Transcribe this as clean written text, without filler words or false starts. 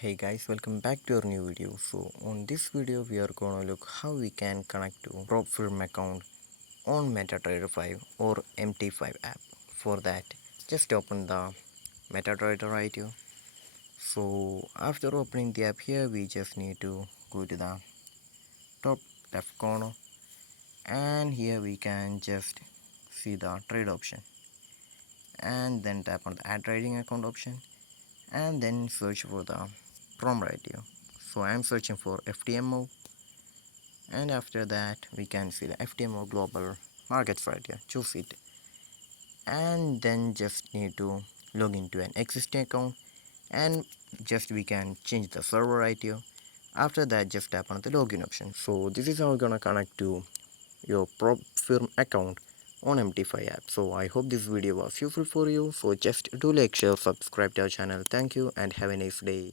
Hey guys, welcome back to our new video. So on this video we are gonna look how we can connect to prop firm account on MetaTrader 5 or MT5 app. For that, just open the MetaTrader right here. So after opening the app here, we just need to go to the top left corner, and here we can just see the trade option, and then tap on the add trading account option, and then search for the prompt right here. So I'm searching for FTMO, and after that we can see the FTMO global markets right here. Choose it, and then just need to log into an existing account, and just we can change the server right here. After that, just tap on the login option. So this is how we're gonna connect to your prop firm account on MT5 app. So I hope this video was useful for you. So just do like, share, subscribe to our channel. Thank you and have a nice day.